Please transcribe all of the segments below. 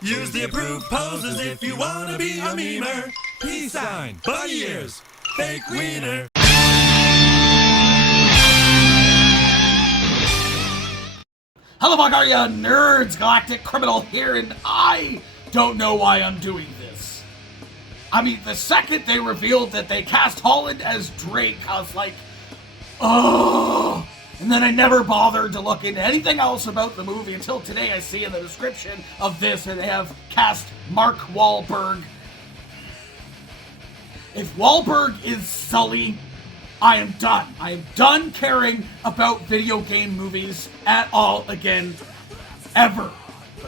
Use the approved poses if you want to be a memer. Peace sign, bunny ears, fake wiener. Hello, Bulgaria nerds! Galactic Criminal here, and I don't know why I'm doing this. I mean, the second they revealed that they cast Holland as Drake, I was like, oh. And then I never bothered to look into anything else about the movie until today. I see in the description of this that they have cast Mark Wahlberg. If Wahlberg is Sully, I am done. I am done caring about video game movies at all again, ever.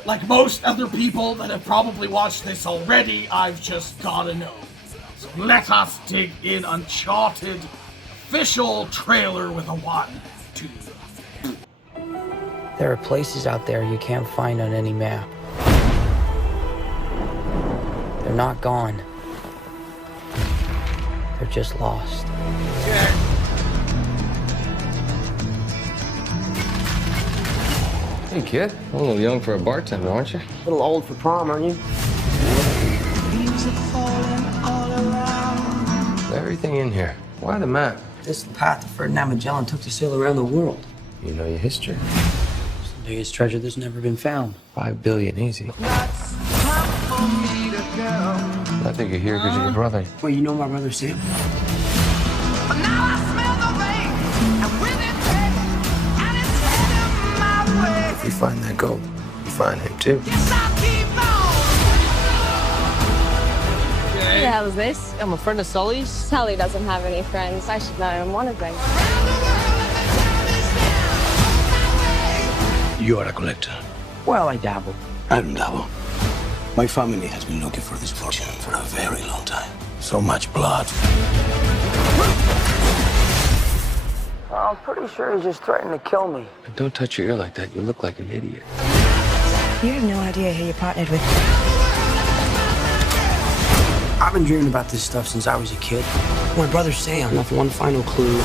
Like most other people that have probably watched this already, I've just gotta know. So let us dig in Uncharted official trailer with a 1, 2. There are places out there you can't find on any map. They're not gone. They're just lost. Hey kid, a little young for a bartender, aren't you? A little old for prom, aren't you? Everything in here. Why the map? This is the path Ferdinand Magellan took to sail around the world. You know your history. It's the biggest treasure that's never been found. 5 billion easy. I think you're here because of your brother. Well, you know my brother Sam? If you find that gold, you find him too. Who the hell is this? I'm a friend of Sully's. Sully doesn't have any friends. I should know I'm one of them. You are a collector. Well, I dabble. I don't dabble. My family has been looking for this fortune for a very long time. So much blood. I'm pretty sure he's just threatening to kill me. Don't touch your ear like that. You look like an idiot. You have no idea who you partnered with. I've been dreaming about this stuff since I was a kid. My brother Sam left one final clue.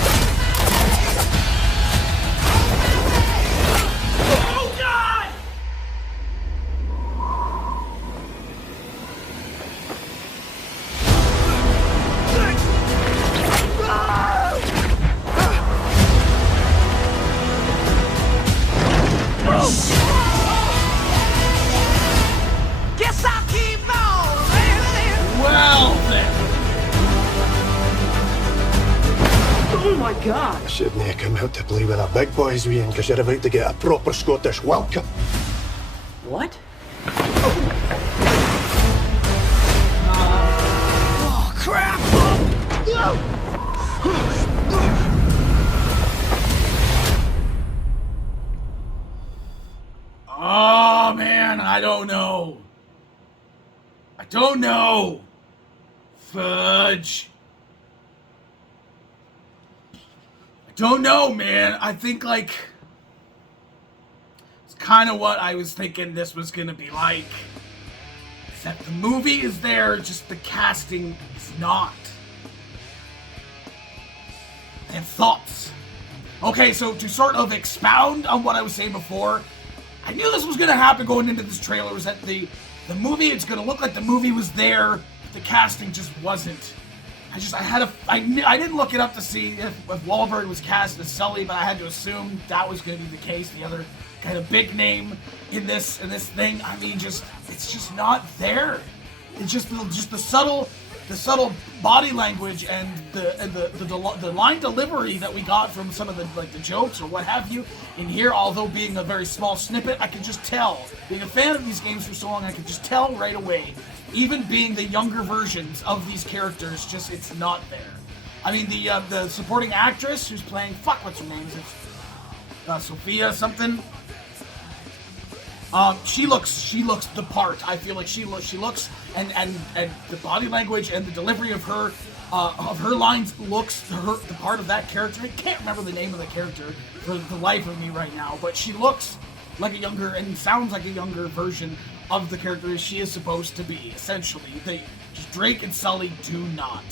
Oh my God! I shouldn't have come out to play with the big boys, Ian, because you're about to get a proper Scottish welcome. What? Oh crap! Oh man, I don't know. I don't know. Fudge. Don't know, man. I think, like, it's kind of what I was thinking this was going to be like. Except the movie is there, just the casting is not. I have thoughts. Okay, so to sort of expound on what I was saying before, I knew this was going to happen going into this trailer, was that the movie, it's going to look like the movie was there, but the casting just wasn't. I didn't look it up to see if Wahlberg was cast as Sully, but I had to assume that was going to be the case. The other kind of big name in this thing, I mean, it's just not there. It's just the subtle body language and the line delivery that we got from some of the jokes or what have you in here. Although being a very small snippet, I could just tell. Being a fan of these games for so long, I could just tell right away. Even being the younger versions of these characters, just it's not there. I mean, the supporting actress who's playing what's her name? It's Sophia something. She looks the part. I feel like she looks and the body language and the delivery of her lines looks the part of that character. I can't remember the name of the character for the life of me right now, but she looks like a younger and sounds like a younger version of the character as she is supposed to be. Essentially, Drake and Sully do not.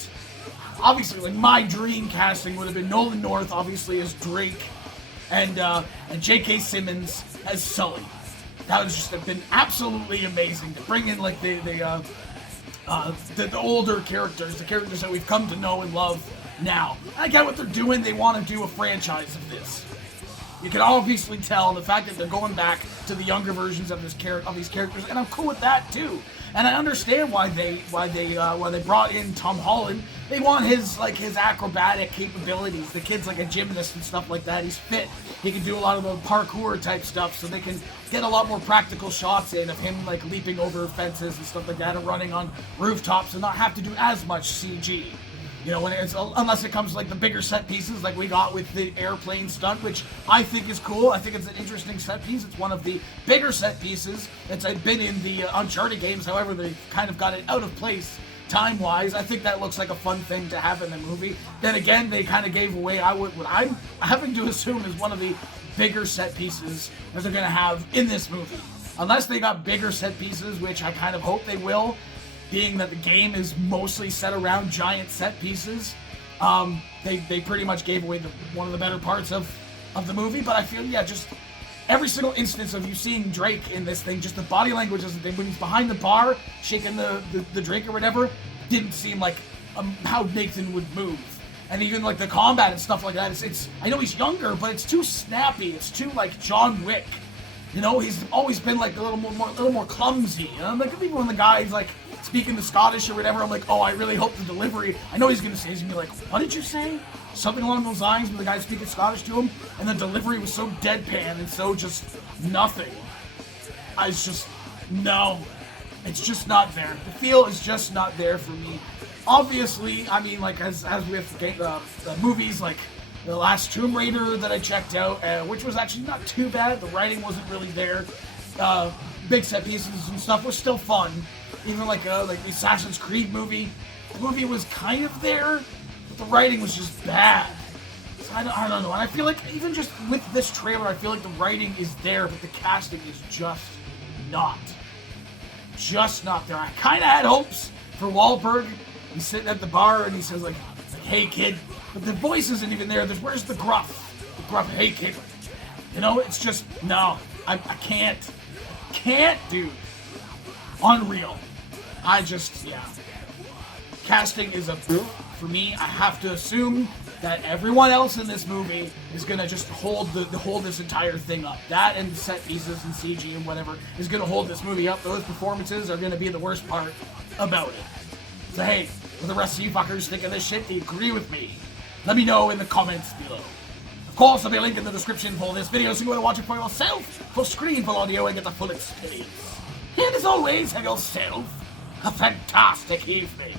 Obviously, like, my dream casting would have been Nolan North, obviously, as Drake, and J.K. Simmons as Sully. that was just been absolutely amazing to bring in like the older characters, the characters that we've come to know and love now. I get what they're doing. They want to do a franchise of this. You can obviously tell the fact that they're going back to the younger versions of these characters, and I'm cool with that too. And I understand why they brought in Tom Holland. They want his acrobatic capabilities. The kid's like a gymnast and stuff like that. He's fit. He can do a lot of the parkour type stuff, so they can get a lot more practical shots in of him like leaping over fences and stuff like that, and running on rooftops, and not have to do as much CG. You know, unless it comes like the bigger set pieces like we got with the airplane stunt, which I think is cool. I think it's an interesting set piece. It's one of the bigger set pieces that's been in the Uncharted games. However, they kind of got it out of place time-wise. I think that looks like a fun thing to have in the movie. Then again, they kind of gave away what I'm having to assume is one of the bigger set pieces that they're going to have in this movie. Unless they got bigger set pieces, which I kind of hope they will, being that the game is mostly set around giant set pieces. They pretty much gave away one of the better parts of the movie, but I feel, yeah, just every single instance of you seeing Drake in this thing, just the body language is the thing. When he's behind the bar, shaking the drink or whatever, didn't seem like how Nathan would move. And even like the combat and stuff like that, it's I know he's younger, but it's too snappy. It's too like John Wick. You know, he's always been like a little more clumsy. You know? Like even when the guy's like speaking the Scottish or whatever, I'm like, oh, I really hope the delivery. I know he's gonna say, he's gonna be like, what did you say? Something along those lines when the guy's speaking Scottish to him, and the delivery was so deadpan and so just nothing. No, it's just not there. The feel is just not there for me. Obviously, I mean, like as with the movies, like the last Tomb Raider that I checked out, which was actually not too bad. The writing wasn't really there. Big set pieces and stuff was still fun. Even like the Assassin's Creed movie, the movie was kind of there, but the writing was just bad. So I don't know. And I feel like even just with this trailer, I feel like the writing is there, but the casting is just not there. I kind of had hopes for Wahlberg. He's sitting at the bar and he says like, "Hey kid," but the voice isn't even there. Where's the gruff? The gruff, "Hey kid." You know, it's just no. I can't, dude. Unreal. Casting is a for me. I have to assume that everyone else in this movie is gonna just hold this entire thing up. That and set pieces and CG and whatever is gonna hold this movie up. Those performances are gonna be the worst part about it. So hey, what the rest of you fuckers think of this shit? Do you agree with me? Let me know in the comments below. Of course, there'll be a link in the description for this video so you want to watch it for yourself, full screen, full audio, and get the full experience. And as always, have yourself a fantastic evening.